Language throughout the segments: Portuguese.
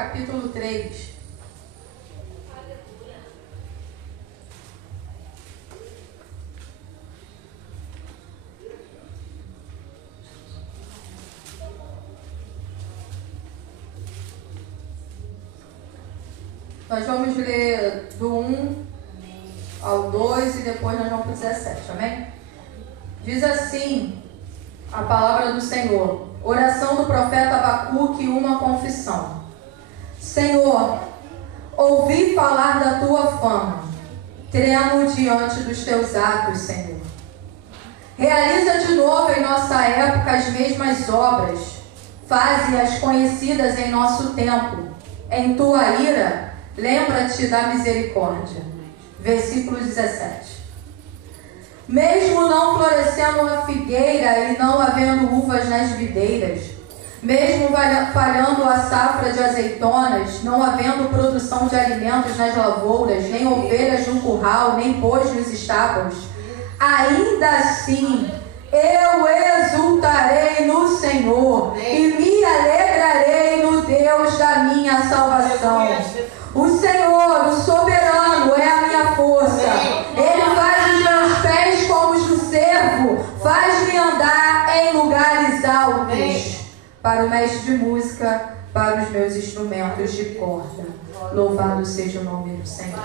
capítulo 3. Nós vamos ler do 1 ao 2 e depois nós vamos para o 17, amém? Diz assim a palavra do Senhor. Oração do profeta Abacuque, uma confissão. Senhor, ouvi falar da tua fama, tremo diante dos teus atos, Senhor. Realiza de novo em nossa época as mesmas obras, faze-as conhecidas em nosso tempo. Em tua ira, lembra-te da misericórdia. Versículo 17. Mesmo não florescendo a figueira e não havendo uvas nas videiras, mesmo falhando a safra de azeitonas, não havendo produção de alimentos nas lavouras, nem ovelhas no curral, nem bois nos estábulos, ainda assim eu exultarei no Senhor e me alegrarei no Deus da minha salvação. O Senhor, o soberano, é a minha força. Ele faz os meus pés como os do cervo, faz-me andar em lugares altos. Para o mestre de música, para os meus instrumentos de corda. Louvado seja o nome do Senhor.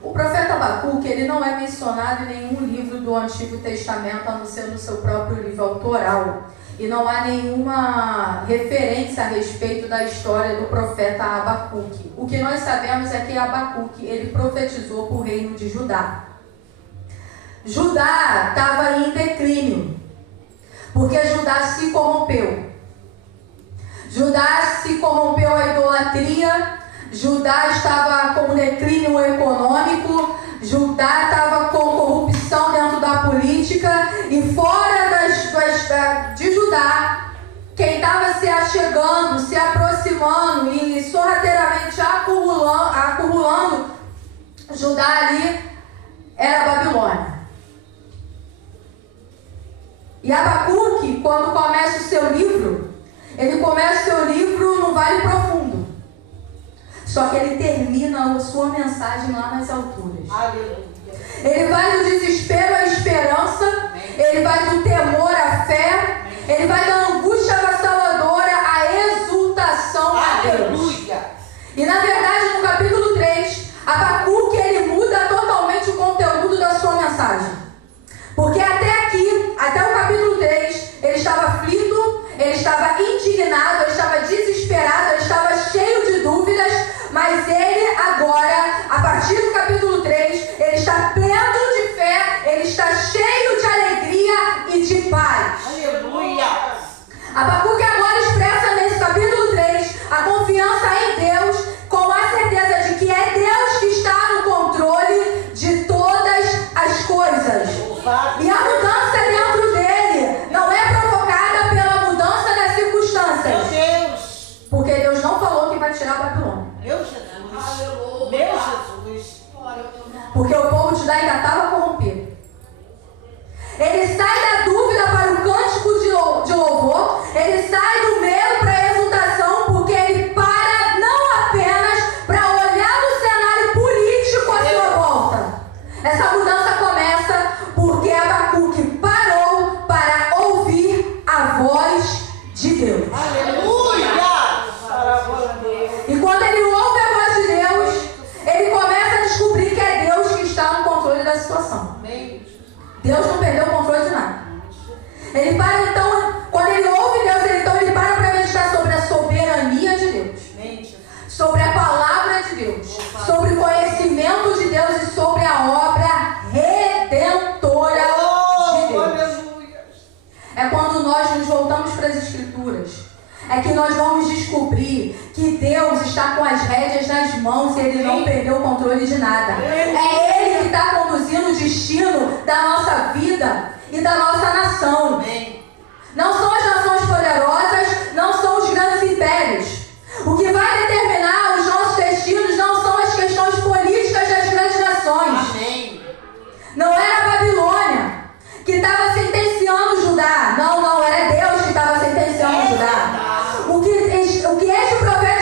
O profeta Abacuque, ele não é mencionado em nenhum livro do Antigo Testamento, a não ser no seu próprio livro autoral. E não há nenhuma referência a respeito da história do profeta Abacuque. O que nós sabemos é que Abacuque, ele profetizou para o reino de Judá. Judá estava em declínio, porque Judá se corrompeu. Judá se corrompeu à idolatria, Judá estava com declínio econômico, Judá estava com corrupção dentro da política, e fora de Judá, quem estava se achegando, se aproximando e sorrateiramente acumulando Judá ali, era a Babilônia. E Abacuque, quando começa o seu livro, ele começa o seu livro no Vale Profundo. Só que ele termina a sua mensagem lá nas alturas. Aleluia. Ele vai do desespero à esperança, ele vai do temor à fé, ele vai da angústia avassaladora à exultação a Deus. Aleluia. E na verdade, no capítulo 3, Abacuque, ele muda totalmente o conteúdo da sua mensagem. Porque até aqui, até o capítulo 3, ele estava aflito, ele estava indignado, ele estava desesperado, ele estava cheio de dúvidas, mas ele agora, a partir do capítulo 3, ele está pleno de fé, ele está cheio de alegria e de paz. Aleluia. Abacuque agora expressa nesse capítulo 3 a confiança em Deus, com a certeza de que é Deus que está no controle de todas as coisas. E a mudança dentro dele não é provocada pela mudança das circunstâncias. Meu Deus. Porque Deus não falou que vai tirar a Babilônia. Meu Jesus. Meu Jesus. Porque o povo de Judá ainda estava corrompido. Ele sai da dúvida para o cântico de louvor. Ele sai do medo para a exultação, porque ele para não apenas para olhar no cenário político à sua volta. Essa mudança começa porque Abacuque parou para ouvir a voz de Deus. Aleluia. E quando ele ouve a voz de Deus, ele começa a descobrir que é Deus que está no controle da situação. Deus não perdeu o controle de nada. Ele para então, quando ele ouve Deus, ele para meditar sobre a soberania de Deus, sobre a palavra de Deus, sobre o conhecimento de Deus e sobre a obra redentora de Deus. É quando nós nos voltamos para as Escrituras, é que nós vamos descobrir que Deus está com as rédeas nas mãos e Ele não perdeu o controle de nada. É Ele que está conduzindo o destino da nossa vida e da nossa nação. Não são as nações poderosas, não são os grandes impérios. O que vai determinar os nossos destinos não são as questões políticas das grandes nações. Não era a Babilônia que estava sentenciando Judá. Não, era Deus que estava sentenciando Judá. O que este profeta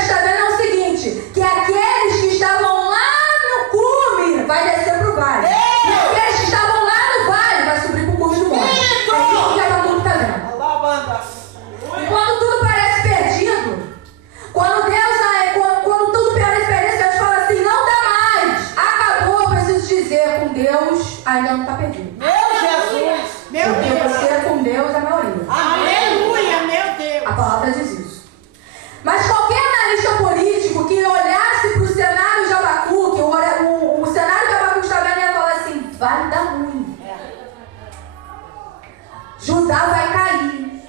ainda não está perdido. Meu Jesus. Meu Porque Deus. você é com Deus a maioria. Aleluia, meu Deus. A palavra diz isso. Mas qualquer analista político que olhasse para o cenário de Abacuque, o cenário que Abacuque está vendo, ia falar assim: vai dar ruim. Judá vai cair.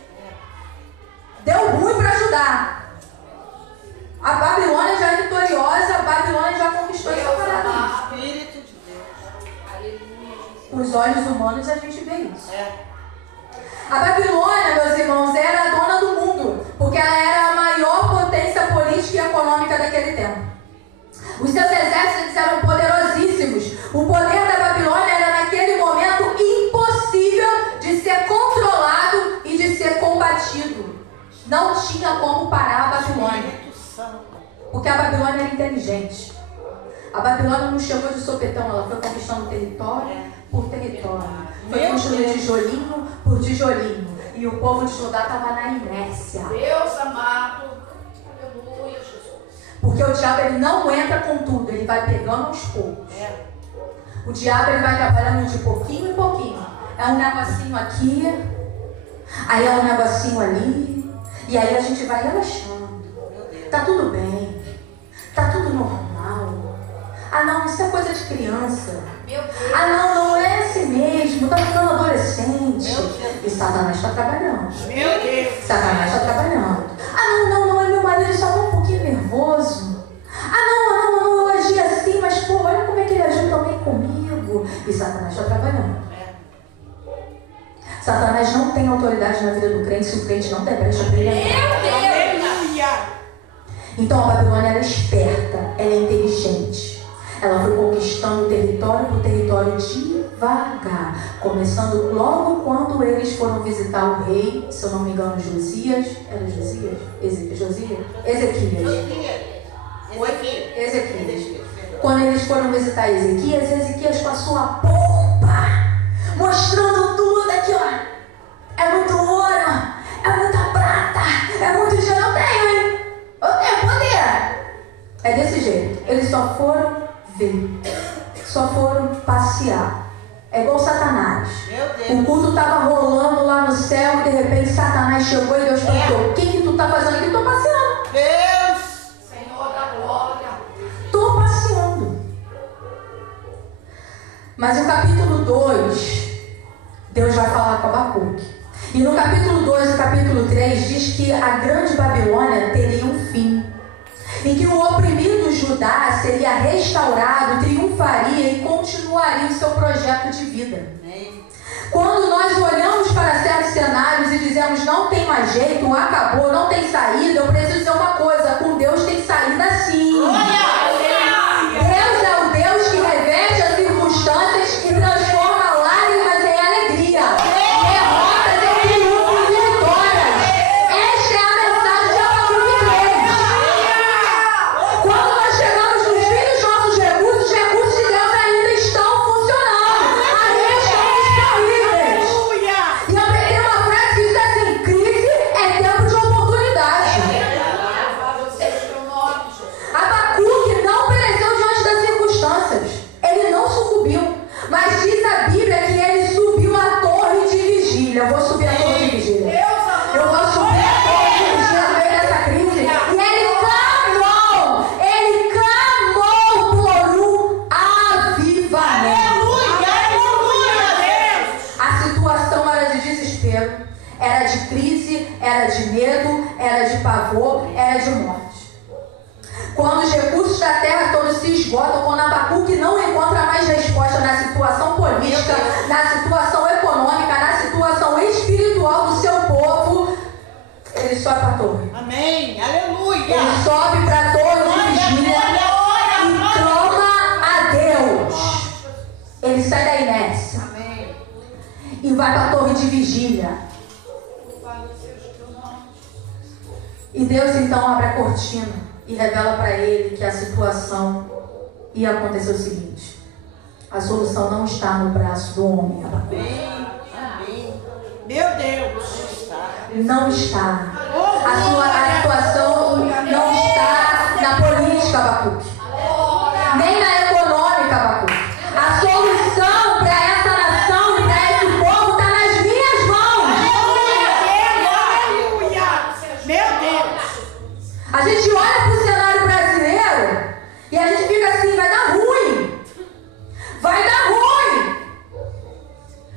Deu ruim para Judá. A Babilônia já é vitoriosa, a Babilônia já conquistou essa parada. Espírito de Deus. Com os olhos humanos a gente vê isso. A Babilônia, meus irmãos, era a dona do mundo, porque ela era a maior potência política e econômica daquele tempo. Os seus exércitos eram poderosíssimos. O poder da Babilônia era naquele momento impossível de ser controlado e de ser combatido. Não tinha como parar a Babilônia, porque a Babilônia era inteligente. A Babilônia não chegou de sopetão, ela foi conquistando território por território. Foi construindo tijolinho por tijolinho. E o povo de Judá estava na inércia. Deus amado. Aleluia, Jesus. Porque o diabo ele não entra com tudo, ele vai pegando aos poucos. O diabo ele vai trabalhando de pouquinho em pouquinho. É um negocinho aqui, aí é um negocinho ali, e aí a gente vai relaxando. Tá tudo bem, tá tudo normal. Ah não, isso é coisa de criança. Ah não é assim mesmo, tá ficando adolescente. E Satanás está trabalhando. Meu Deus. Satanás está trabalhando. Ah não, meu marido só tá um pouquinho nervoso. Ah não, eu agi assim, mas pô, olha como é que ele agiu também comigo. E Satanás está trabalhando. Satanás não tem autoridade na vida do crente se o crente não der brecha para ele. Aleluia. Então a Babilônia era esperta, ela é inteligente. Ela foi conquistando território por território devagar, começando logo quando eles foram visitar o rei, se eu não me engano, Josias. Era Josias? Ezequias. Quando eles foram visitar Ezequias com a sua pompa, mostrando tudo aqui, ó. É muito ouro, é muita prata, é muito dinheiro. Eu tenho, hein? Eu tenho poder. É desse jeito. Eles só foram ver, só foram passear. É igual Satanás. O culto estava rolando lá no céu e de repente Satanás chegou e Deus perguntou: o que tu tá fazendo aqui? Estou passeando. Deus. Senhor da glória. Estou passeando. Mas no capítulo 2, Deus vai falar com Abacuque. E no capítulo 2 e capítulo 3 diz que a grande Babilônia teria um fim. Em que o oprimido Judá seria restaurado, triunfaria e continuaria o seu projeto de vida. Quando nós olhamos para certos cenários e dizemos não tem mais jeito, acabou, não tem saída, eu preciso dizer uma coisa: com Deus tem saída sim. Deus é o Deus que reverte as circunstâncias e transforma lágrimas em alegria, derrotas em triunfos e vitórias. Esta é a mensagem de Abacuque 3. Quando nós chegamos nos fins dos nossos recursos, os recursos de Deus ainda estão funcionando, ainda estão disponíveis. E eu peguei uma frase que diz assim: crise é tempo de oportunidade. Louvado seja o teu nome, Jesus. Abacuque não pereceu diante das circunstâncias. Ele não sucumbiu. Mas diz a Bíblia que ele subiu a torre de vigília. Eu vou subir a torre de vigília. Deus amado. Eu vou subir a torre de vigília no meio dessa crise. E ele clamou por um avivamento. A situação era de desespero, era de crise, era de medo, era de pavor, era de morte. Quando os recursos da terra todos se esgotam, quando Abacuque não encontra mais resposta na situação política, na situação econômica, na situação espiritual do seu povo, ele sobe para a torre. Amém. Aleluia. Ele sobe para a torre de vigília e clama a Deus. Ele sai da inércia Amém. e vai para a torre de vigília. Louvado seja o teu nome. E Deus então abre a cortina e revela para ele que a situação ia acontecer o seguinte: a solução não está no braço do homem, Abacuque. Amém. Meu Deus. Não está. A situação não está na política, Abacuque. Nem na econômica, Abacuque. A solução para essa A gente olha para o cenário brasileiro e a gente fica assim, vai dar ruim. Vai dar ruim.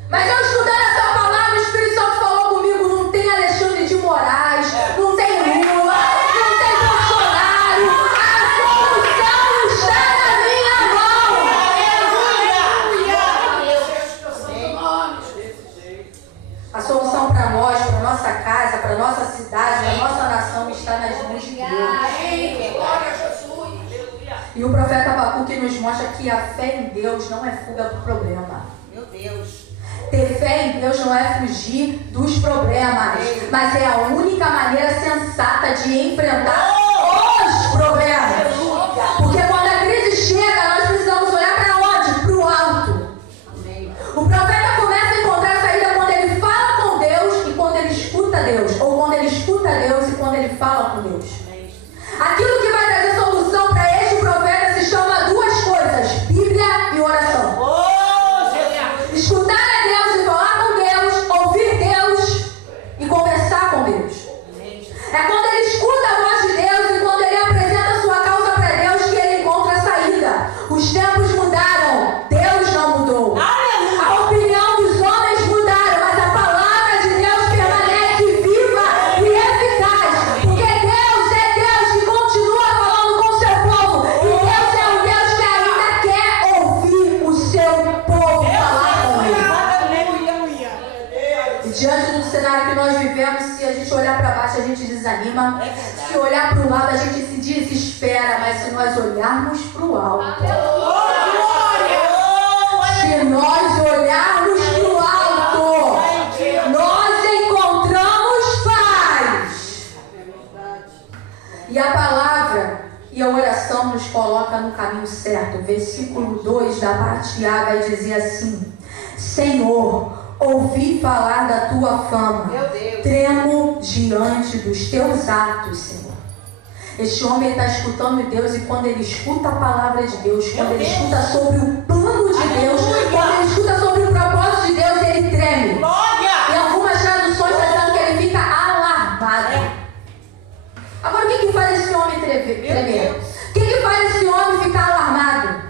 Mas eu estudando essa palavra, o Espírito Santo falou comigo, não tem Alexandre de Moraes, não tem Lula, não tem Bolsonaro. A solução está na minha mão. A solução para nós, para nossa casa, para nossa cidade, para nossa nação está nas mãos de Deus. Glória a Jesus. E o profeta Abacuque nos mostra que a fé em Deus não é fuga do problema. Meu Deus. Ter fé em Deus não é fugir dos problemas, mas é a única maneira sensata de enfrentar os problemas. Porque quando a crise chega, nós precisamos olhar para onde? Para o alto. O profeta começa a encontrar saída quando ele fala com Deus e quando ele escuta Deus. Ou quando ele escuta Deus e quando ele fala com Deus. Aquilo que vai trazer solução para este profeta se chama duas coisas: Bíblia e oração. Escutar a Deus e falar com Deus, ouvir Deus e conversar com Deus. É quando ele escuta a voz de Deus e quando ele apresenta a sua causa para Deus que ele encontra a saída. Os tempos mudaram, Deus não mudou. A opinião dos homens mudaram, mas a palavra de Deus permanece viva e eficaz. Porque Deus é Deus que continua falando com o seu povo. E Deus é um Deus que ainda quer ouvir o seu povo falar com ele. E diante do cenário que nós vivemos, se a gente olhar para baixo, a gente desanima. Se olhar para o lado, a gente se desespera. Mas se nós olharmos para o alto, se nós olharmos para o alto, nós encontramos paz. E a palavra e a oração nos coloca no caminho certo. Versículo 2 da parte A vai dizer assim: Senhor, ouvi falar da tua fama, tremo diante dos teus atos, Senhor. Este homem está escutando Deus, e quando ele escuta a palavra de Deus, quando ele escuta sobre o plano de Deus, quando ele escuta sobre o propósito de Deus, ele treme. Em algumas traduções está dizendo que ele fica alarmado. Agora, o que faz esse homem tremer? O que faz esse homem ficar alarmado?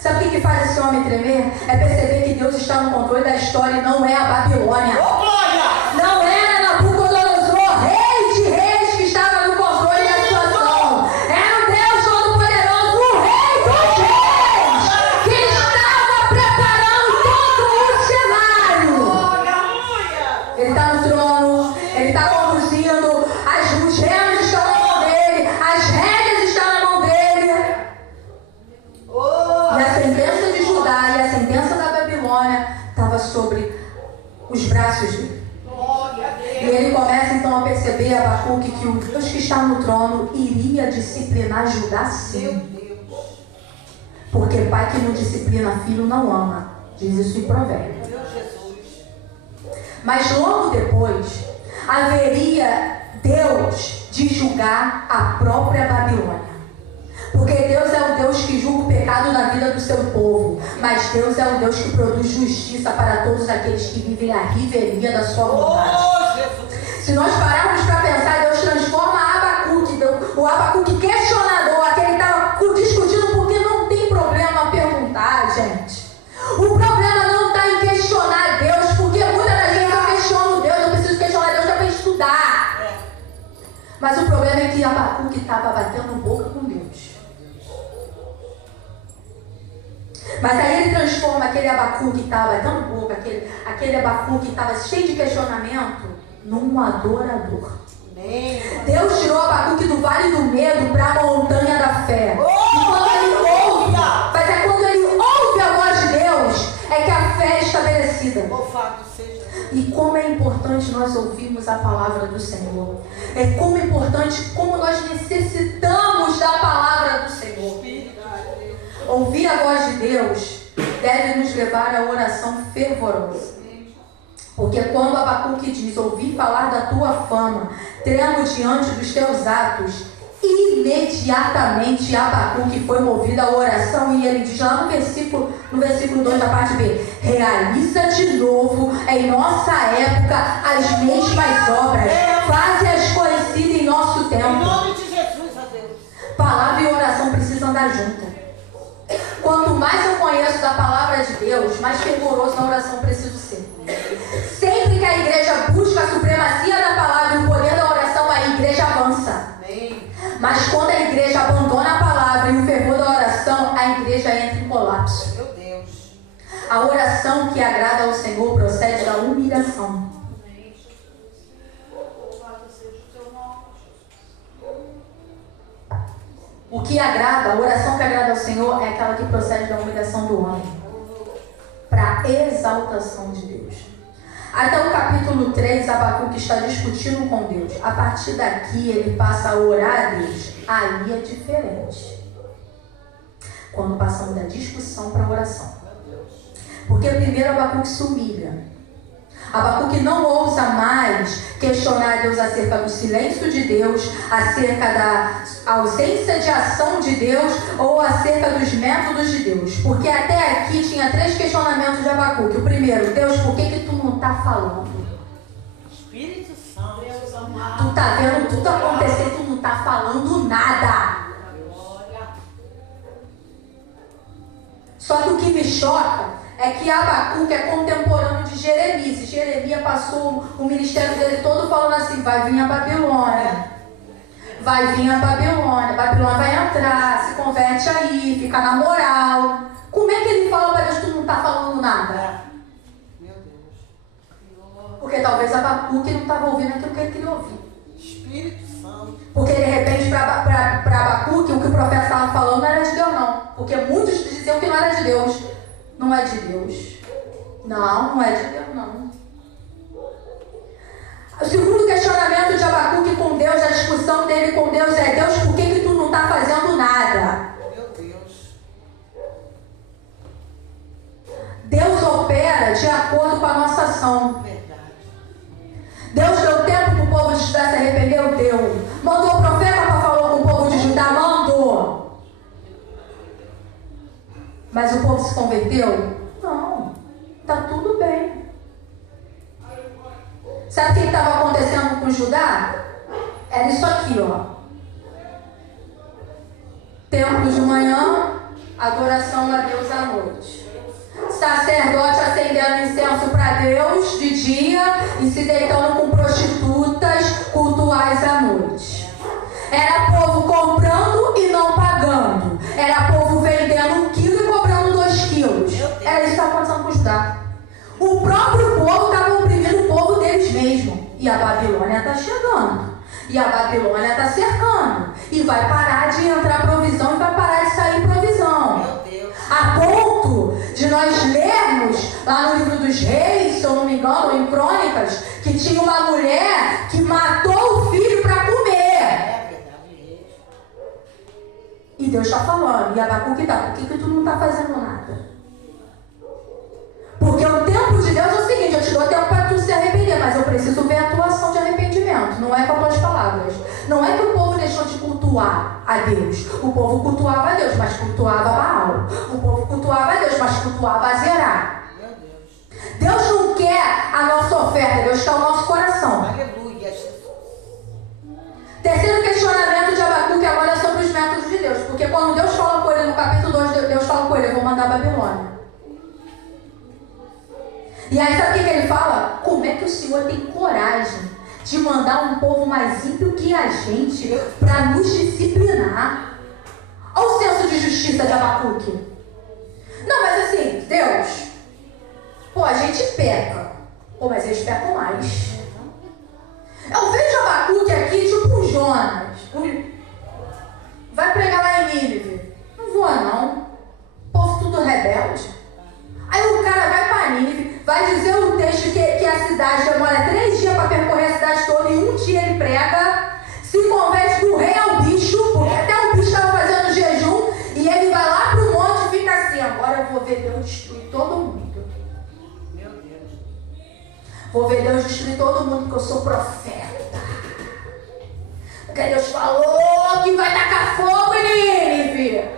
Sabe o que faz esse homem tremer? É perceber que Deus está no controle da história e não é a Babilônia. Não era Nabucodonosor, rei de reis, que estava no controle da situação. Era o Deus Todo-Poderoso, o Rei dos Reis, que estava preparando todo o cenário. Ele está no trono, ele está conduzindo, os reinos estão na mão dele, as rédeas estão na mão dele. E a sentença de Judá e a sentença da Babilônia estava sobre os braços dele. E ele começa então a perceber, Abacuque, que o Deus que está no trono iria disciplinar Judá, sim. Porque pai que não disciplina filho não ama. Diz isso em Provérbios. Mas logo depois haveria Deus de julgar a própria Babilônia. Porque Deus é o Deus que julga o pecado na vida do seu povo. Mas Deus é o Deus que produz justiça para todos aqueles que vivem a riveria da sua vontade. Se nós pararmos para pensar, Deus transforma Abacuque, o Abacuque questionador, aquele que estava discutindo porque não tem problema a perguntar, gente. O problema não está em questionar Deus, porque muitas das vezes eu questiono Deus, eu preciso questionar Deus para estudar. Mas o problema é que Abacuque estava batendo boca com Deus. Mas aí ele transforma aquele Abacuque que estava batendo boca, aquele Abacuque que estava cheio de questionamento, num adorador. Deus tirou Abacuque do vale do medo para a montanha da fé. E quando ele ouve, mas é quando ele ouve a voz de Deus, é que a fé é estabelecida. E como é importante nós ouvirmos a palavra do Senhor. É como importante, como nós necessitamos da palavra do Senhor. Ouvir a voz de Deus deve nos levar à oração fervorosa. Porque quando Abacuque diz, ouvi falar da tua fama, tremo diante dos teus atos, imediatamente Abacuque foi movido à oração, e ele diz lá no versículo 2 da parte B: realiza de novo em nossa época as mesmas obras, faze-as conhecidas em nosso tempo. Em nome de Jesus. caminhar junto. Quanto mais eu conheço da palavra de Deus, mais fervoroso na oração preciso ser. Sempre que a igreja busca a supremacia da palavra e o poder da oração, a igreja avança. Mas quando a igreja abandona a palavra e o fervor da oração, a igreja entra em colapso. Meu Deus. A oração que agrada ao Senhor procede da humilhação. O que agrada, a oração que agrada ao Senhor é aquela que procede da humilhação do homem, para a exaltação de Deus. Até o capítulo 3, Abacuque está discutindo com Deus. A partir daqui, ele passa a orar a Deus. Aí é diferente. Quando passamos da discussão para a oração. Porque primeiro Abacuque se humilha. Abacuque não ousa mais questionar Deus acerca do silêncio de Deus, acerca da ausência de ação de Deus ou acerca dos métodos de Deus. Porque até aqui tinha 3 questionamentos de Abacuque. O primeiro, Deus, por que tu não está falando? Espírito Santo. Tu está vendo tudo acontecer, tu não está falando nada. Só que o que me choca é que Abacuque é contemporâneo de Jeremias. E Jeremias passou o ministério dele todo falando assim: vai vir a Babilônia. Vai vir a Babilônia. Babilônia vai entrar, se converte aí, fica na moral. Como é que ele fala para Deus que tu não está falando nada? Meu Deus. Porque talvez Abacuque não estava ouvindo aquilo que ele queria ouvir. Espírito Santo. Porque de repente para Abacuque o que o profeta estava falando não era de Deus não. Porque muitos diziam que não era de Deus. Não é de Deus. Não é de Deus não. O segundo questionamento de Abacuque com Deus, a discussão dele com Deus é: Deus, por que tu não está fazendo nada? Meu Deus. Deus opera de acordo com a nossa ação. Verdade. Deus deu tempo para o povo de Judá se arrepender? Deu. Mandou o profeta para falar com o povo de Judá? Mandou. Mas o povo se converteu? Não. Está tudo bem. Sabe o que estava acontecendo com Judá? Era isso aqui, ó. Templo de manhã, adoração a Deus à noite. Sacerdote acendendo incenso para Deus de dia e se deitando com prostitutas cultuais à noite. Era povo comprando e não pagando. Era povo vendendo 1 quilo e cobrando 2 quilos. Era isso que estava acontecendo com Judá. O próprio povo estava oprimindo o povo deles mesmos. E a Babilônia está chegando. E a Babilônia está cercando. E vai parar de entrar provisão e vai parar de sair provisão. Meu Deus. A ponto de nós lermos lá no livro dos reis, se eu não me engano, ou em crônicas, que tinha uma mulher que matou o filho para comer. E Deus está falando, e Abacuque está: por que tu não está fazendo nada? Porque o tempo de Deus é o seguinte: eu te dou tempo para tu se arrepender, mas eu preciso ver a tua ação de arrependimento, não é com as tuas palavras. Não é que o povo deixou de cultuar a Deus. O povo cultuava a Deus, mas cultuava Baal. O povo cultuava a Deus, mas cultuava Azerá. Meu Deus. Deus não quer a nossa oferta, Deus quer o nosso coração. Aleluia. Terceiro questionamento de Abacuque agora é sobre os métodos de Deus. Porque quando Deus fala com ele no capítulo 2, Deus fala com ele: eu vou mandar a Babilônia. E aí sabe o que ele fala? Como é que o Senhor tem coragem de mandar um povo mais ímpio que a gente para nos disciplinar? Olha o senso de justiça de Abacuque. Não, mas assim, Deus, pô, a gente peca. Pô, mas eles pecam mais. Eu vejo Abacuque aqui tipo um Jonas. Vai pregar lá em Nínive. Não vou não. Povo tudo rebelde. Aí o cara vai para Nínive, vai dizer o texto que a cidade demora 3 dias para percorrer a cidade toda e 1 dia ele prega, se converte do rei ao bicho, porque até o bicho estava fazendo jejum, e ele vai lá pro monte e fica assim: agora eu vou ver Deus destruir todo mundo. Meu Deus. Vou ver Deus destruir todo mundo porque eu sou profeta. Porque Deus falou que vai tacar fogo em Nínive.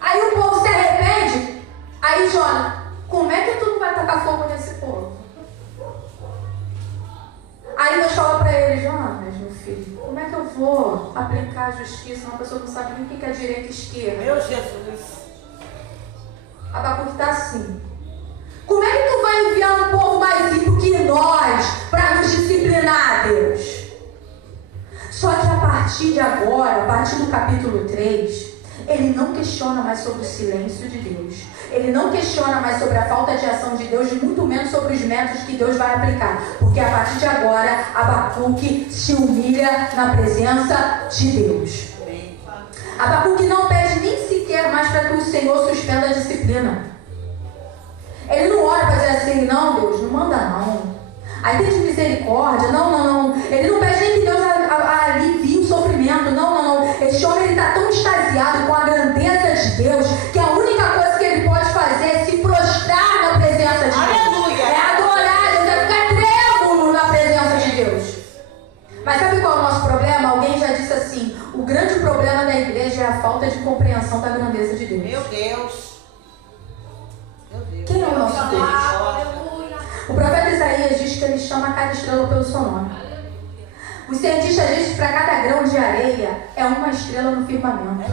Aí o povo se arrepende. Aí Jonas: como é que tu não vai tacar fogo nesse povo? Aí Deus fala para ele: Jonas, meu filho, como é que eu vou aplicar a justiça, uma pessoa que não sabe nem o que é direita e esquerda. Meu Jesus. Abacuque está assim. Como é que tu vai enviar um povo mais ímpio que nós para nos disciplinar, Deus? Só que a partir de agora, a partir do capítulo 3, ele não questiona mais sobre o silêncio de Deus. Ele não questiona mais sobre a falta de ação de Deus, e muito menos sobre os métodos que Deus vai aplicar. Porque a partir de agora, Abacuque se humilha na presença de Deus. Abacuque não pede nem sequer mais para que o Senhor suspenda a disciplina. Ele não ora para dizer assim, não, Deus, não manda não. Aí tem de misericórdia, não. Ele não pede nem que Deus alivie o sofrimento, não. Esse homem está tão extasiado com a grandeza de Deus, que a única coisa que ele pode fazer é se prostrar na presença de Deus. Aleluia! É adorar Deus, é ficar trêmulo na presença de Deus. Mas sabe qual é o nosso problema? Alguém já disse assim, o grande problema da igreja é a falta de compreensão da grandeza de Deus. Meu Deus. Quem é o nosso Deus? Aleluia. O profeta Isaías diz que ele chama cada estrela pelo seu nome. Os cientistas dizem que para cada grão de areia é uma estrela no firmamento.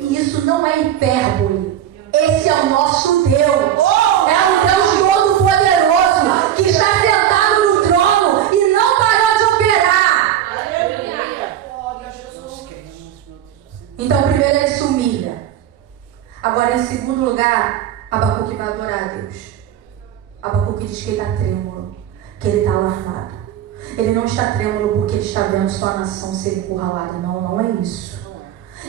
E isso não é hipérbole. Esse é o nosso Deus. É o Deus Todo-Poderoso que está sentado no trono e não parou de operar. Glória a Jesus. Então, primeiro ele se humilha. Agora, em segundo lugar, Abacuque vai adorar a Deus. Abacuque diz que ele está trêmulo, que ele está alarmado. Ele não está trêmulo porque ele está vendo sua nação ser encurralada. Não é isso.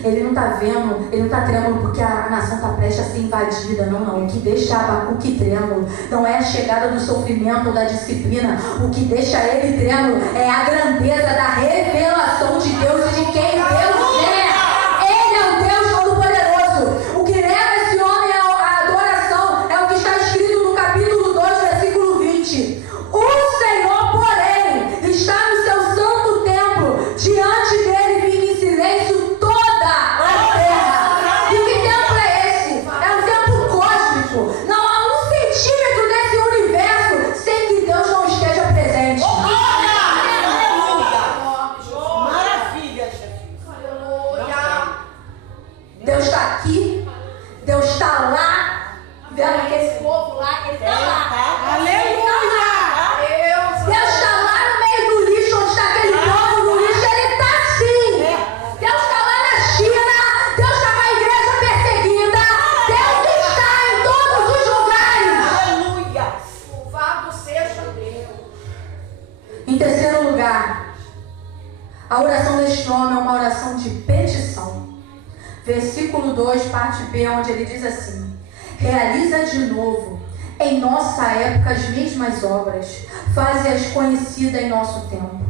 Ele não está vendo, ele não está trêmulo porque a nação está prestes a ser invadida. Não. O que deixa Abacuque trêmulo não é a chegada do sofrimento ou da disciplina. O que deixa ele trêmulo é a grandeza da revelação de Deus e de quem Deus é. Ele é o Deus Todo-Poderoso. O que leva esse homem à adoração é o que está escrito no capítulo 2, versículo 20. O Senhor, porém, está no seu santo templo, diante dele fica em silêncio toda a terra. E que templo é esse? É um templo cósmico. Não há um centímetro desse universo sem que Deus não esteja presente. Maravilha, Jesus. Aleluia. Deus está aqui, Deus está lá, vendo aquele povo lá, ele está lá. Aleluia! Deus está lá no meio do lixo, onde está aquele povo no lixo, ele está sim. Deus está lá na China, Deus está com a igreja perseguida, Deus está em todos os lugares. Aleluia! Louvado seja Deus. Em terceiro lugar, a oração deste homem é uma oração de petição. Versículo 2, parte B, onde ele diz assim: realiza de novo em nossa época as mesmas obras, faze-as conhecidas em nosso tempo.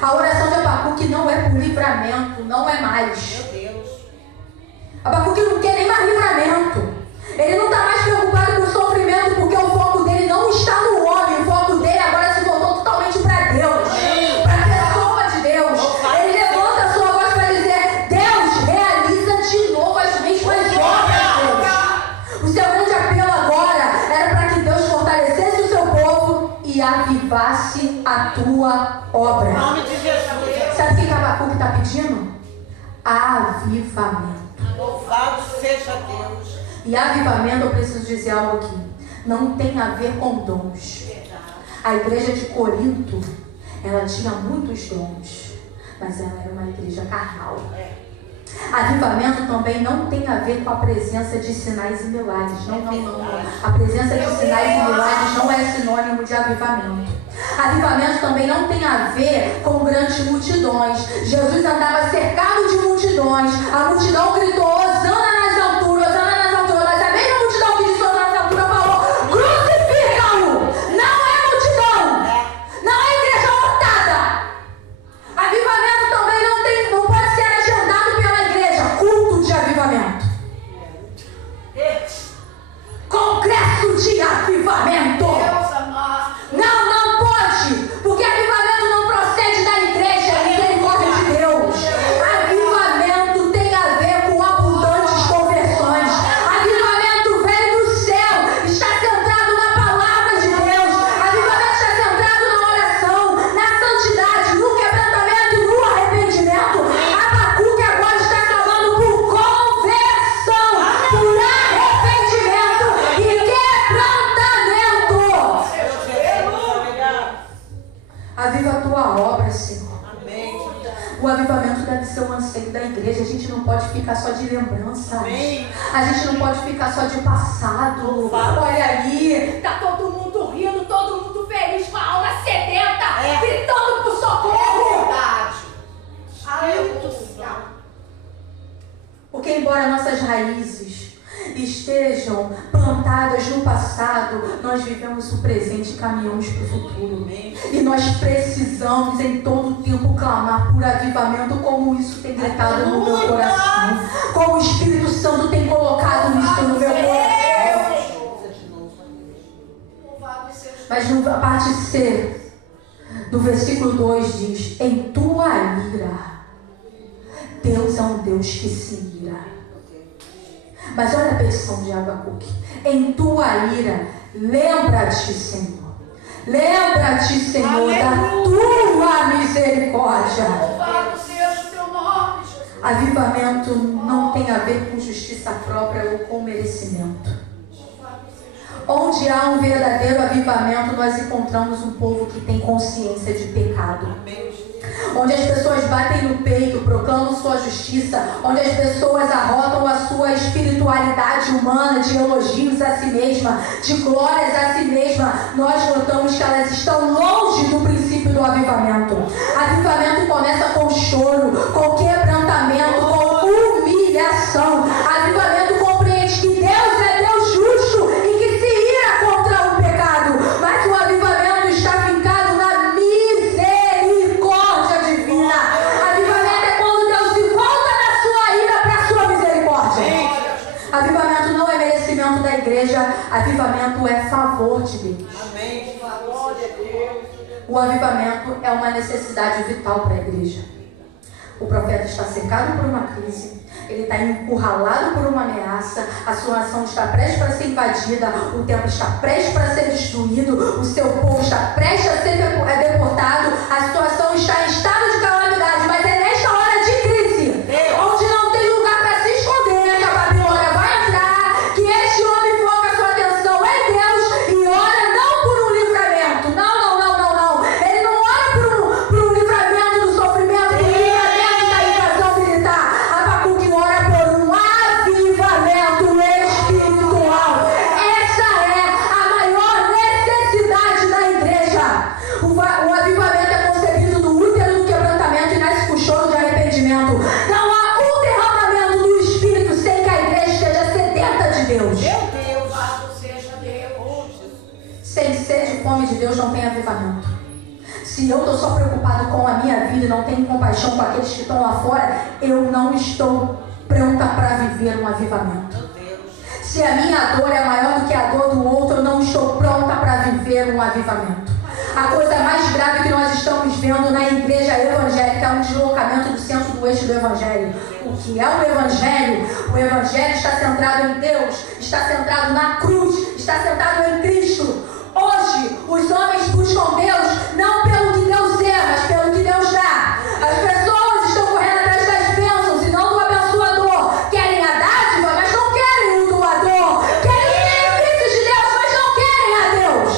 A oração de Abacuque não é por livramento, não é mais. Meu Deus. Abacuque não quer nem mais livramento. Ele não está mais preocupado com o sofrimento, porque o foco dele não está no homem. O foco dele agora se voltou totalmente para Deus, para a pessoa de Deus. Ele levanta a sua voz para dizer: Deus, realiza de novo as mesmas obras, Deus. O seu grande apelo agora era para que Deus fortalecesse o seu povo e avivasse a tua obra. Em nome de Jesus. Sabe o que Abacuque está pedindo? Avivamento. Louvado seja Deus. E avivamento, eu preciso dizer algo aqui, não tem a ver com dons. A igreja de Corinto, ela tinha muitos dons, mas ela era uma igreja carnal. Avivamento também não tem a ver com a presença de sinais e milagres. Não. A presença de sinais e milagres não é sinônimo de avivamento. Avivamento também não tem a ver com grandes multidões. Jesus andava cercado de multidões. A multidão gritou: Hosana nas alturas, Hosana nas alturas. Mas a mesma multidão que disse Hosana nas alturas falou: crucificam-o! Não é multidão! Não é igreja lotada! Avivamento também não pode ser agendado pela igreja. Culto de avivamento. Congresso de avivamento. Deus amado. Não pode, porque avivamento não procede da igreja, é misericórdia de Deus. Avivamento tem a ver com avivamento deve ser o anseio da igreja. A gente não pode ficar só de lembranças. Amém. A gente não pode ficar só de passado. Olha aí, Tá todo mundo rindo, todo mundo feliz, com a alma sedenta, gritando por É socorro. verdade. Aleluia. porque embora nossas raízes estejam plantadas no passado, nós vivemos o presente e caminhamos para o futuro. E nós precisamos em todo tempo clamar por avivamento, como isso tem gritado no meu coração, como o Espírito Santo tem colocado isso no meu coração. Louvado seja Mas a parte C do versículo 2 diz: em tua ira, Deus é um Deus que se ira. Mas olha a petição de Abacuque: em tua ira, lembra-te, Senhor. Lembra-te, Senhor, da tua misericórdia. louvado seja o teu nome, Jesus. Avivamento não tem a ver com justiça própria ou com merecimento. Onde há um verdadeiro avivamento, nós encontramos um povo que tem consciência de pecado. Onde as pessoas batem no peito, proclamam sua justiça, onde as pessoas arrotam a sua espiritualidade humana de elogios a si mesma, de glórias a si mesma, nós notamos que elas estão longe do princípio do avivamento. Avivamento começa com choro, com quebrantamento, com humilhação. Avivamento compreende que Deus é Deus justo e que se ira contra o pecado, mas o avivamento está fincado na misericórdia divina. Avivamento é quando Deus se volta da sua ira para a sua misericórdia. Avivamento não é merecimento da igreja, avivamento é favor de Deus. Amém. Glória a Deus. O avivamento é uma necessidade vital para a igreja. O profeta está cercado por uma crise, ele está encurralado por uma ameaça, a sua nação está prestes para ser invadida, o templo está prestes para ser destruído, o seu povo está prestes a ser deportado, a situação está em estado de calamidade, mas é nesta hora de crise, onde não tem lugar para se esconder, que a Babilônia vai entrar, que este homem foca a sua atenção em Deus e ora não por um livramento, não. Ele não ora por um livramento do sofrimento, por um livramento da invasão militar. Abacuque ora por um avivamento espiritual. Essa é a maior necessidade da igreja. O avivamento é concebido no útero do quebrantamento e nasce com choro de arrependimento. Não há um derramamento do Espírito sem que a igreja esteja sedenta de Deus. Meu Deus. Louvado seja Deus. Sem sede e fome de Deus não tem avivamento. Se eu estou só preocupado com a minha vida e não tenho compaixão com aqueles que estão lá fora, eu não estou pronta para viver um avivamento. Meu Deus. Se a minha dor é maior do que a dor do outro, eu não estou pronta para viver um avivamento. A coisa mais grave que nós estamos vendo na igreja evangélica é um deslocamento do centro do eixo do evangelho. O que é o evangelho? O evangelho está centrado em Deus, está centrado na cruz, está centrado em Cristo. Hoje, os homens buscam Deus não pelo que Deus é, mas pelo que Deus dá. As pessoas estão correndo atrás das bênçãos e não do abençoador. Querem a dádiva, mas não querem o doador. Querem os benefícios de Deus, mas não querem a Deus.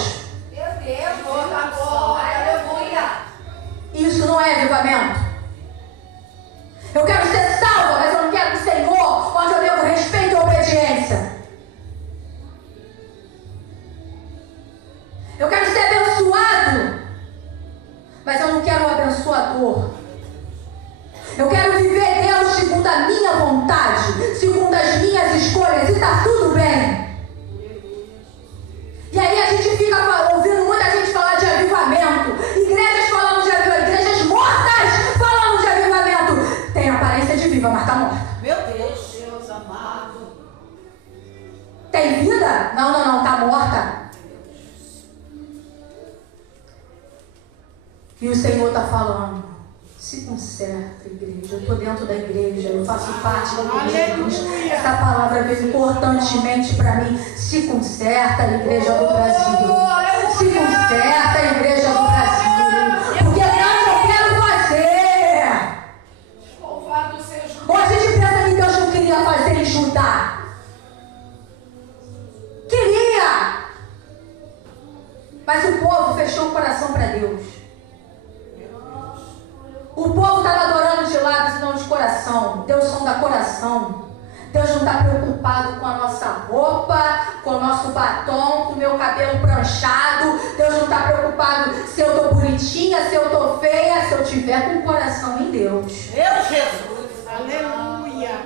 Meu Deus, toda glória, aleluia. Isso não é avivamento. Eu quero ser salva, mas eu não quero o Senhor, onde eu devo respeito e obediência. Eu quero ser abençoado, mas eu não quero o abençoador. Eu quero viver Deus segundo a minha vontade, segundo as minhas escolhas, e está tudo bem. E aí a gente fica ouvindo muita gente falar de avivamento, igrejas falando de avivamento, igrejas mortas falando de avivamento. Tem aparência de viva, mas está morta. Meu Deus. Deus amado. Tem vida? Não, está morta. E o Senhor está falando: se conserta, igreja. Eu estou dentro da igreja, eu faço parte da igreja de Cristo. Essa palavra veio importantemente para mim. Se conserta, a igreja do Brasil. Se conserta, a igreja do Brasil. Porque grande eu quero fazer. Louvado seja Ou a gente pensa que Deus não queria fazer em Judá. Queria. Mas o povo fechou o coração para Deus. O povo estava adorando de coração. Deus não está preocupado com a nossa roupa, com o nosso batom, com o meu cabelo pranchado. Deus não está preocupado se eu estou bonitinha, se eu estou feia, se eu tiver com o coração em Deus. Meu Jesus. Aleluia.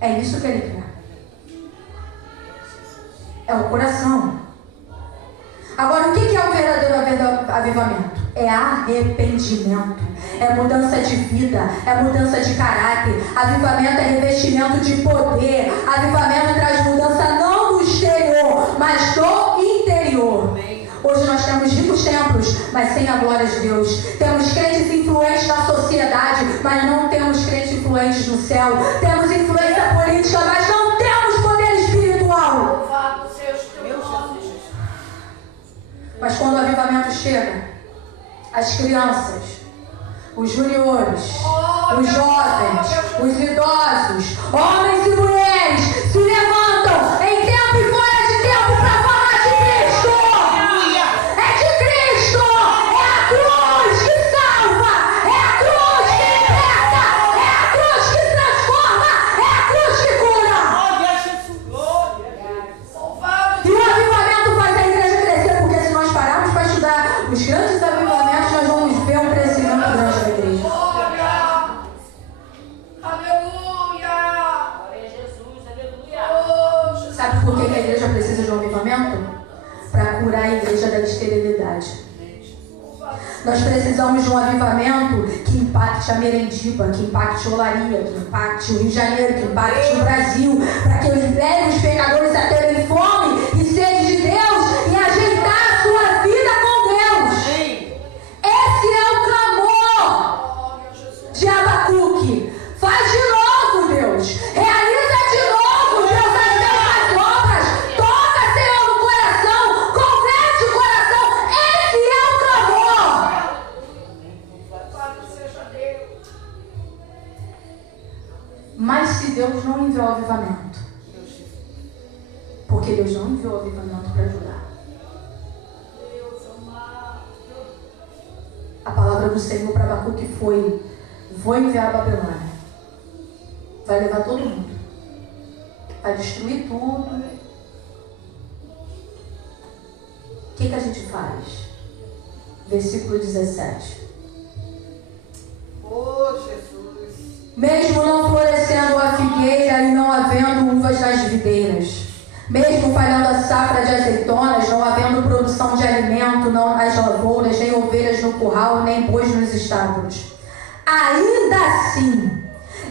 É isso que Ele quer. É o coração. Agora, o que é o verdadeiro avivamento? É arrependimento, é mudança de vida, é mudança de caráter. Avivamento é revestimento de poder. Avivamento traz mudança não do exterior, mas do interior. Hoje nós temos ricos templos, mas sem a glória de Deus. Temos crentes influentes na sociedade, mas não temos crentes influentes no céu. Temos influência política, mas não temos poder espiritual. Mas quando o avivamento chega, as crianças, os juniores, os jovens, os idosos, homens e mulheres se levantam em tempo e fora de tempo para falar de Cristo. É de Cristo, é a cruz que salva, é a cruz que liberta, é a cruz que transforma, é a cruz que cura. E o avivamento faz a igreja crescer, porque se nós pararmos para estudar os grandes avivamentos, nós vamos ver um crescimento grande da igreja. Sabe por que a igreja precisa de um avivamento? Para curar a igreja da esterilidade. Nós precisamos de um avivamento que impacte a Merendiba, que impacte a Olaria, que impacte o Rio de Janeiro, que impacte o Brasil, para que os velhos pecadores a terem fome e sede de Deus e ajeitar a sua vida com Deus. Esse é o clamor de Abacuque. Faz de novo, Deus. Realiza de novo, Deus, as mesmas obras. Toca, Senhor, no coração. Converte o coração. Esse é o clamor. Mas se Deus não enviou o avivamento, porque Deus não enviou o avivamento para ajudar. A palavra do Senhor para Abacuque foi: vou enviar a Babilônia. Vai levar todo mundo. Vai destruir tudo. O que a gente faz? Versículo 17. Jesus. Mesmo não florescendo a figueira e não havendo uvas nas videiras, mesmo falhando a safra de azeitonas, não havendo produção de alimento, não nas lavouras, nem ovelhas no curral, nem bois nos estábulos, ainda assim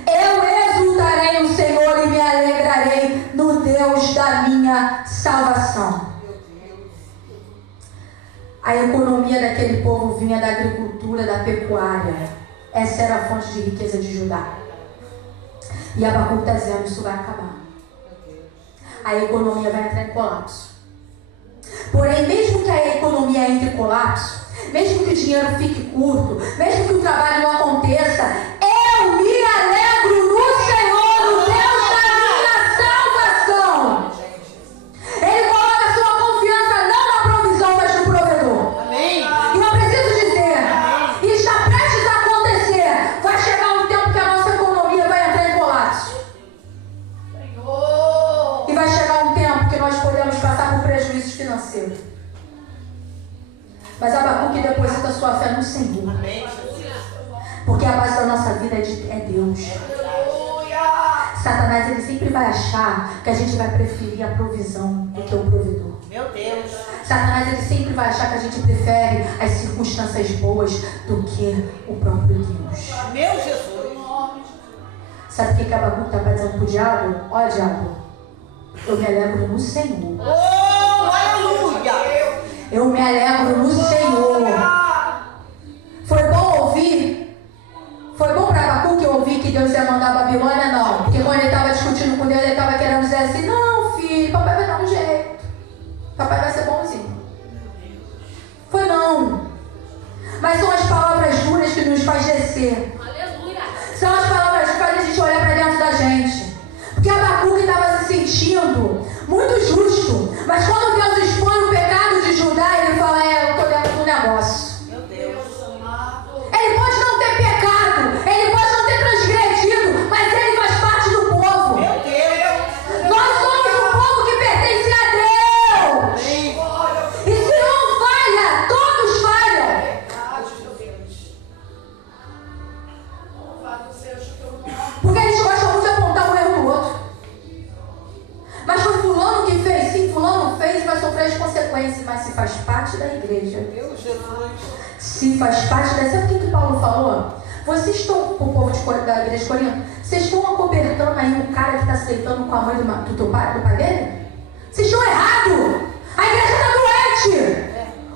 eu exultarei no Senhor e me alegrarei no Deus da minha salvação. A economia daquele povo vinha da agricultura, da pecuária. Essa era a fonte de riqueza de Judá. E Abacuque está dizendo: isso vai acabar. A economia vai entrar em colapso. Porém, mesmo que a economia entre em colapso, mesmo que o dinheiro fique curto, mesmo que o trabalho não aconteça, eu me alegro no Senhor, no Deus da minha salvação. Ele coloca sua confiança não na provisão, mas no provedor. Amém. E eu preciso dizer, e está prestes a acontecer, vai chegar um tempo que a nossa economia vai entrar em colapso. E vai chegar um tempo que nós podemos passar por prejuízos financeiros. Mas Abacuque deposita sua fé no Senhor. Amém. Porque a base da nossa vida é Deus. Satanás, ele sempre vai achar que a gente vai preferir a provisão do que o provedor. Meu Deus. Satanás, ele sempre vai achar que a gente prefere as circunstâncias boas do que o próprio Deus. Meu Jesus. Sabe o que Abacuque está dizendo para o diabo? Ó, diabo, eu me alegro no Senhor. Oh, aleluia. Eu me alegro no Senhor. Foi bom ouvir? Foi bom para Abacuque ouvir que Deus ia mandar a Babilônia? Não. Porque quando ele estava discutindo com Deus, ele estava querendo dizer assim: não, filho, papai vai dar um jeito. Papai vai ser bonzinho. Foi não. Mas são as palavras duras que nos faz descer. Aleluia. São as palavras que fazem a gente olhar para dentro da gente. Porque Abacuque estava se sentindo muito justo. Mas quando Deus expõe o pecado de Judá, ele fala: eu estou dentro do negócio. Meu Deus. Ele pode não ter pecado, ele pode não ter transgredido, mas ele consequência, mas se faz parte da igreja. Meu Jesus. Se faz parte da... Sabe o que Paulo falou? Vocês estão, o povo da igreja de Corinto, vocês estão acobertando aí um cara que está aceitando com a mãe do teu pai, do pai dele? Vocês estão errados! A igreja está doente!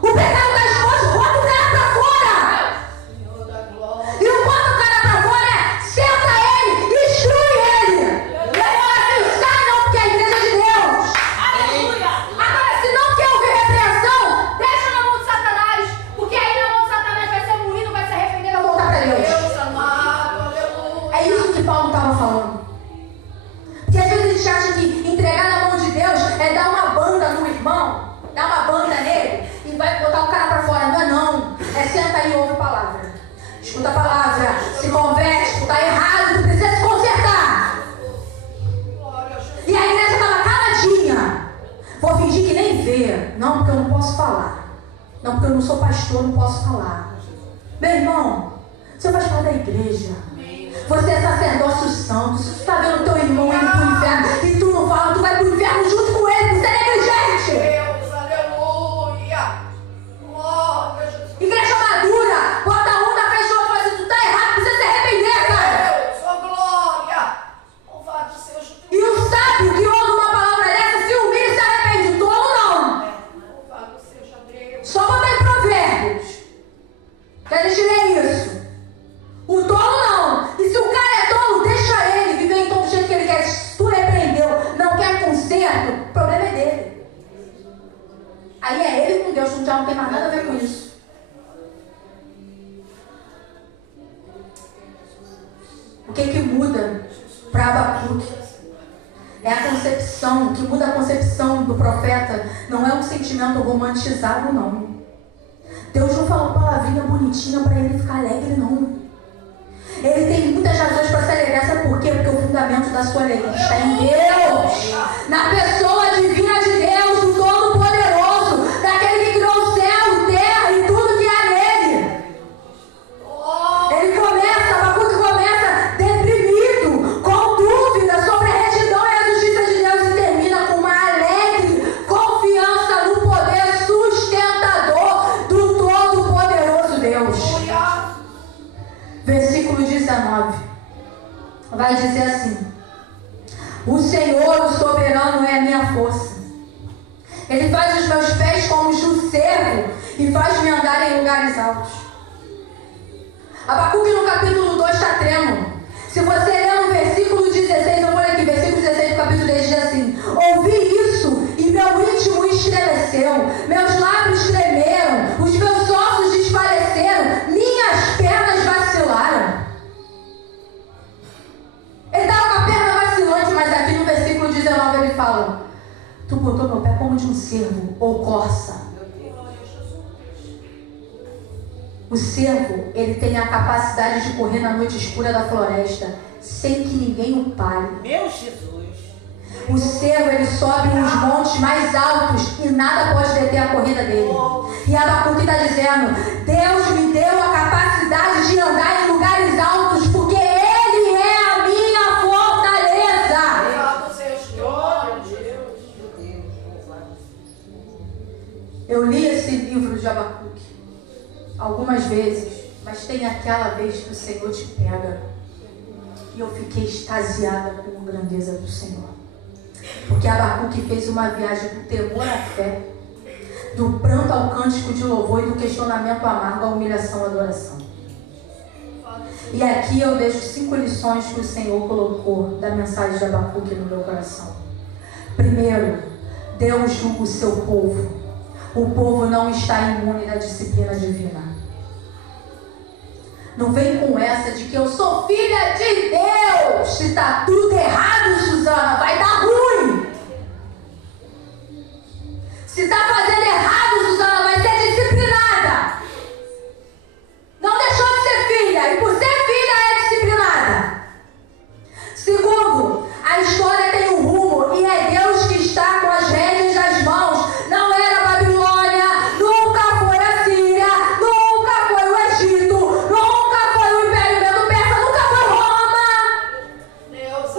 O pecado está exposto, bota o cara para fora! Senhor da glória. E o bota o cara para fora é senta ele, destrui ele! E aí assim, sai não, porque a igreja é de Deus! Aleluia! Agora, se não quer ouvir repreensão, deixa na mão de Satanás, porque aí na mão de Satanás vai ser moído, vai se arrepender, vai voltar para Deus. Deus amado, aleluia. É isso que Paulo estava falando. Porque às vezes a gente acha que entregar na mão de Deus é dar uma banda no irmão, dar uma banda nele e vai botar o cara para fora. Não é não. É senta aí e ouve a palavra. Escuta a palavra, se converte, tá errado, tu precisa se consertar. E a igreja estava caladinha. Vou fingir que nem vê. Não, porque eu não posso falar. Não, porque eu não sou pastor, não posso falar. Meu irmão, você faz parte da igreja. Você é sacerdócio santo. Se tu está vendo teu irmão indo pro inferno e tu não fala, tu vai pro inferno junto com ele. Você é negligente. Deus, aleluia. Glória a Jesus. Igreja madura, bota um na frente do outro, mas tu tá errado, precisa se arrepender, cara. Deus, ó glória. Louvado seja o E teu o sábio que ouve uma palavra dessa se humilha e se arrepende. O tolo não. nome. Louvado seja Deus. Só botar em Provérbios que a gente lê isso. O tolo não. E se o cara é tolo, deixa ele viver então do jeito que ele quer. Se tu repreendeu, não quer conserto, o problema é dele. Aí é ele com Deus, já não tem mais nada a ver com isso. O que muda para Abacuque? É a concepção. O que muda a concepção do profeta não é um sentimento romantizado, não. Deus não falou palavrinha bonitinha para ele ficar alegre, não. Ele tem muitas razões para se alegrar. Sabe por quê? Porque o fundamento da sua alegria está em Deus. Na pessoa divina de Deus, do Todo-Poderoso, daquele que criou o céu, terra e tudo que há nele. Ele começa, Abacuque começa deprimido, com dúvida sobre a retidão e a justiça de Deus e termina com uma alegre confiança no poder sustentador do Todo-Poderoso Deus. Versículo 19 vai dizer assim: o Senhor, o soberano, é a minha força. Ele faz os meus pés como os do cervo e faz-me andar em lugares altos. Abacuque no capítulo 2 está trêmulo. Se você ler no versículo 16, eu vou ler aqui, versículo 16 do capítulo 10 diz assim: ouvi isso e meu íntimo estremeceu, meus lábios tremeram, os meus ossos desfaleceram, minhas pernas vacilaram. Ele estava com a perna vacilante, mas aqui no versículo 19 ele fala: tu botou meu pé como de um cervo ou corça. O cervo, ele tem a capacidade de correr na noite escura da floresta sem que ninguém o pare. Meu Jesus. O cervo, ele sobe nos montes mais altos e nada pode deter a corrida dele. E Abacuque está dizendo: Deus me deu a capacidade de andar em lugares altos porque Ele é a minha fortaleza. Louvado seja Deus. Eu li esse livro de Abacuque algumas vezes, mas tem aquela vez que o Senhor te pega e eu fiquei extasiada com a grandeza do Senhor. Porque Abacuque fez uma viagem do temor à fé, do pranto ao cântico de louvor e do questionamento amargo à humilhação à adoração. E aqui eu deixo 5 lições que o Senhor colocou da mensagem de Abacuque no meu coração. Primeiro, Deus julga o seu povo. O povo não está imune da disciplina divina. Não vem com essa de que eu sou filha de Deus. Se está tudo errado, Suzana, vai dar ruim. Se está fazendo errado, Suzana, vai ser disciplinada. Não deixou de ser filha, e por ser filha é disciplinada. Segundo, a história tem um rumo e é Deus que está com as rédeas nas mãos. Não era a Babilônia, nunca foi a Síria, nunca foi o Egito, nunca foi o Império Medo-Persa, nunca foi Roma. Deus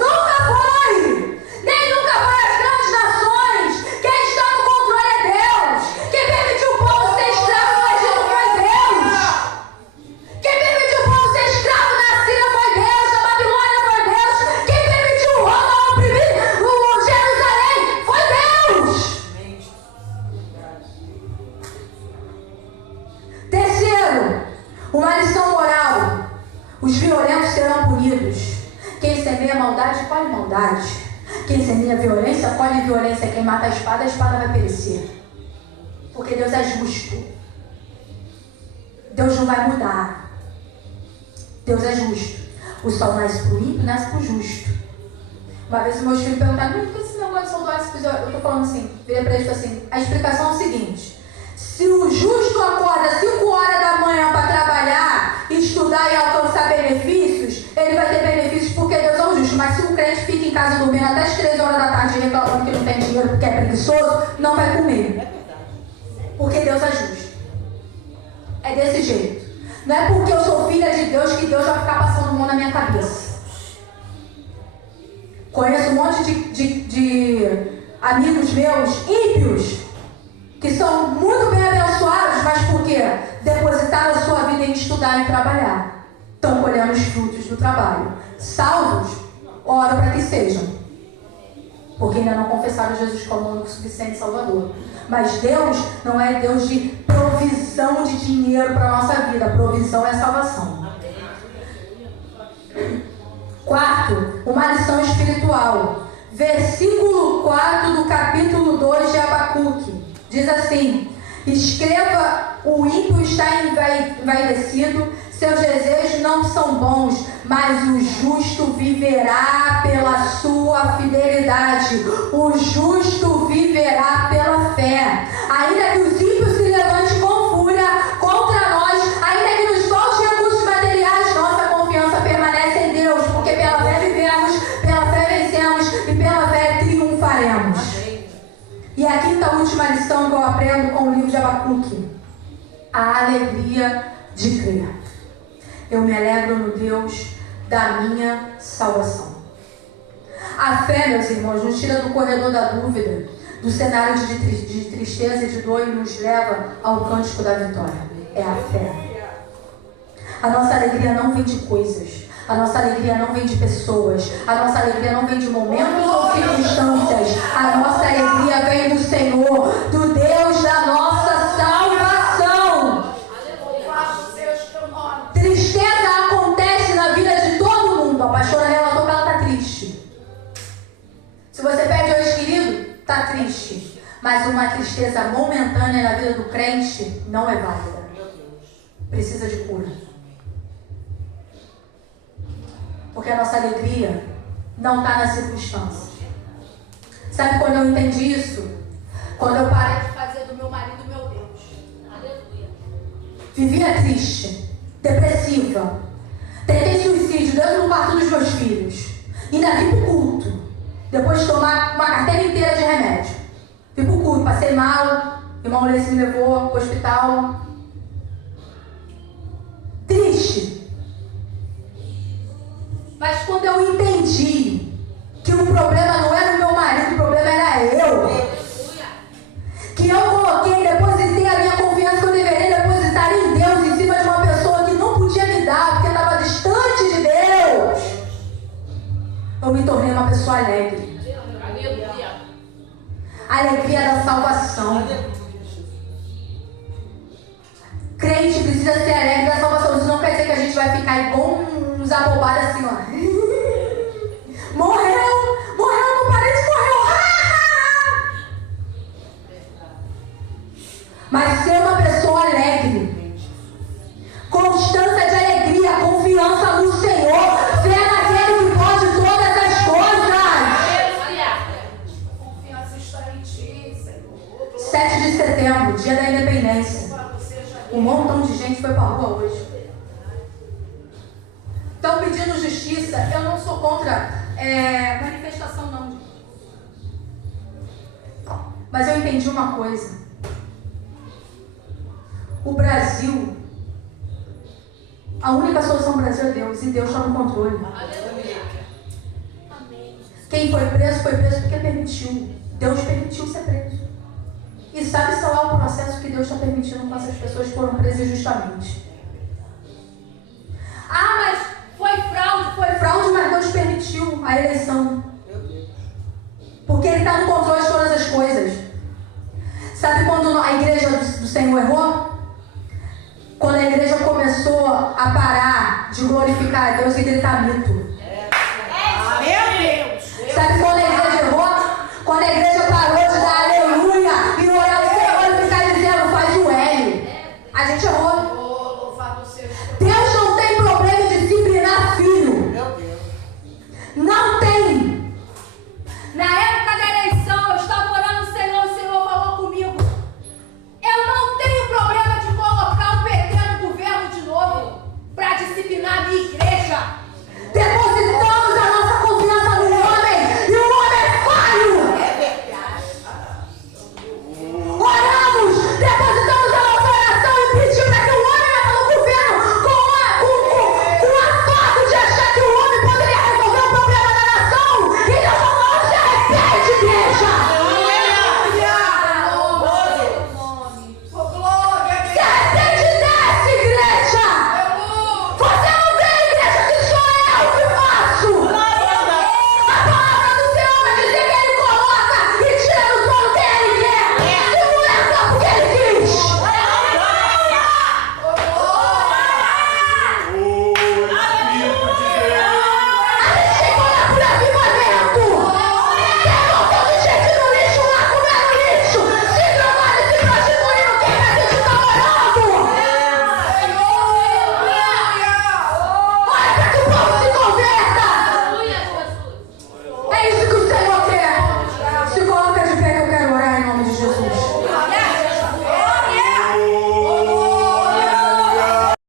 serão punidos. Quem semeia maldade, colhe maldade. Quem semeia violência, colhe violência. Quem mata a espada vai perecer. Porque Deus é justo. Deus não vai mudar. Deus é justo. O sol nasce para o ímpio, nasce para o justo. Uma vez os meus filhos perguntaram, por que esse negócio de sol nasce para o ímpio? Eu estou falando assim, virei para eles assim, a explicação é o seguinte: se o justo acorda 5 horas da manhã para trabalhar, estudar e alcançar benefícios, ele vai ter benefícios porque Deus é o justo. Mas se o crente fica em casa dormindo até as 3 horas da tarde reclamando que não tem dinheiro porque é preguiçoso, não vai comer. Porque Deus é justo. É desse jeito. Não é porque eu sou filha de Deus que Deus vai ficar passando mão na minha cabeça. Conheço um monte de amigos meus ímpios que são muito bem abençoados, mas por quê? Depositaram a sua vida em estudar e trabalhar. Estão colhendo os frutos do trabalho. Salvos, oro para que sejam. Porque ainda não confessaram Jesus como o único suficiente Salvador. Mas Deus não é Deus de provisão de dinheiro para a nossa vida. A provisão é a salvação. Quarto, uma lição espiritual. Versículo 4 do capítulo 2 de Abacuque. Diz assim: escreva, o ímpio está envaidecido, seus desejos não são bons, mas o justo viverá pela sua fidelidade. O justo viverá pela fé. Ainda que os ímpios se levantem com fúria contra nós, ainda que nos falte recursos materiais, nossa confiança permanece em Deus, porque pela fé vivemos, pela fé vencemos e pela fé triunfaremos. E a quinta última lição que eu aprendo com o livro de Abacuque: a alegria de crer. Eu me alegro no Deus da minha salvação. A fé, meus irmãos, nos tira do corredor da dúvida, do cenário de tristeza e de dor, e nos leva ao cântico da vitória. É a fé. A nossa alegria não vem de coisas. A nossa alegria não vem de pessoas. A nossa alegria não vem de momentos ou circunstâncias. A nossa alegria vem do Senhor, do Deus da nossa salvação. Tristeza acontece na vida de todo mundo. A pastora relatou que ela está triste. Se você perde o ex-querido, está triste. Mas uma tristeza momentânea na vida do crente não é válida. Precisa de cura. Porque a nossa alegria não está nas circunstâncias. Sabe quando eu entendi isso? Quando eu parei de fazer do meu marido meu Deus. Aleluia. Vivia triste, depressiva. Tentei suicídio dentro do quarto dos meus filhos. Ainda vim pro culto. Depois de tomar uma carteira inteira de remédio. Vim pro culto, passei mal. Irmão Lesse me levou pro hospital. Triste. Mas quando eu entendi que o problema não era o meu marido, o problema era eu. Que eu coloquei, depositei a minha confiança que eu deveria depositar em Deus, em cima de uma pessoa que não podia me dar, porque estava distante de Deus. Eu me tornei uma pessoa alegre. Alegria da salvação. Crente precisa ser alegre da salvação. Isso não quer dizer que a gente vai ficar igual uns abobados assim, ó. Morreu, meu parente morreu. Mas ser uma pessoa alegre, constância de alegria, confiança no Senhor, fé naquele que pode todas as coisas. Confiança está em ti, Senhor. 7 de setembro, dia da independência. Um montão de gente foi para a rua hoje. Estão pedindo justiça. Eu não sou contra manifestação, não, gente. Mas eu entendi uma coisa. O Brasil, a única solução do Brasil é Deus. E Deus está no controle. Quem foi preso porque permitiu. Deus permitiu ser preso. E sabe só lá o processo que Deus está permitindo com essas pessoas que foram presas justamente. Ah, mas foi fraude, mas Deus permitiu a eleição. Porque Ele está no controle de todas as coisas. Sabe quando a igreja do Senhor errou? Quando a igreja começou a parar de glorificar a Deus e gritar mito.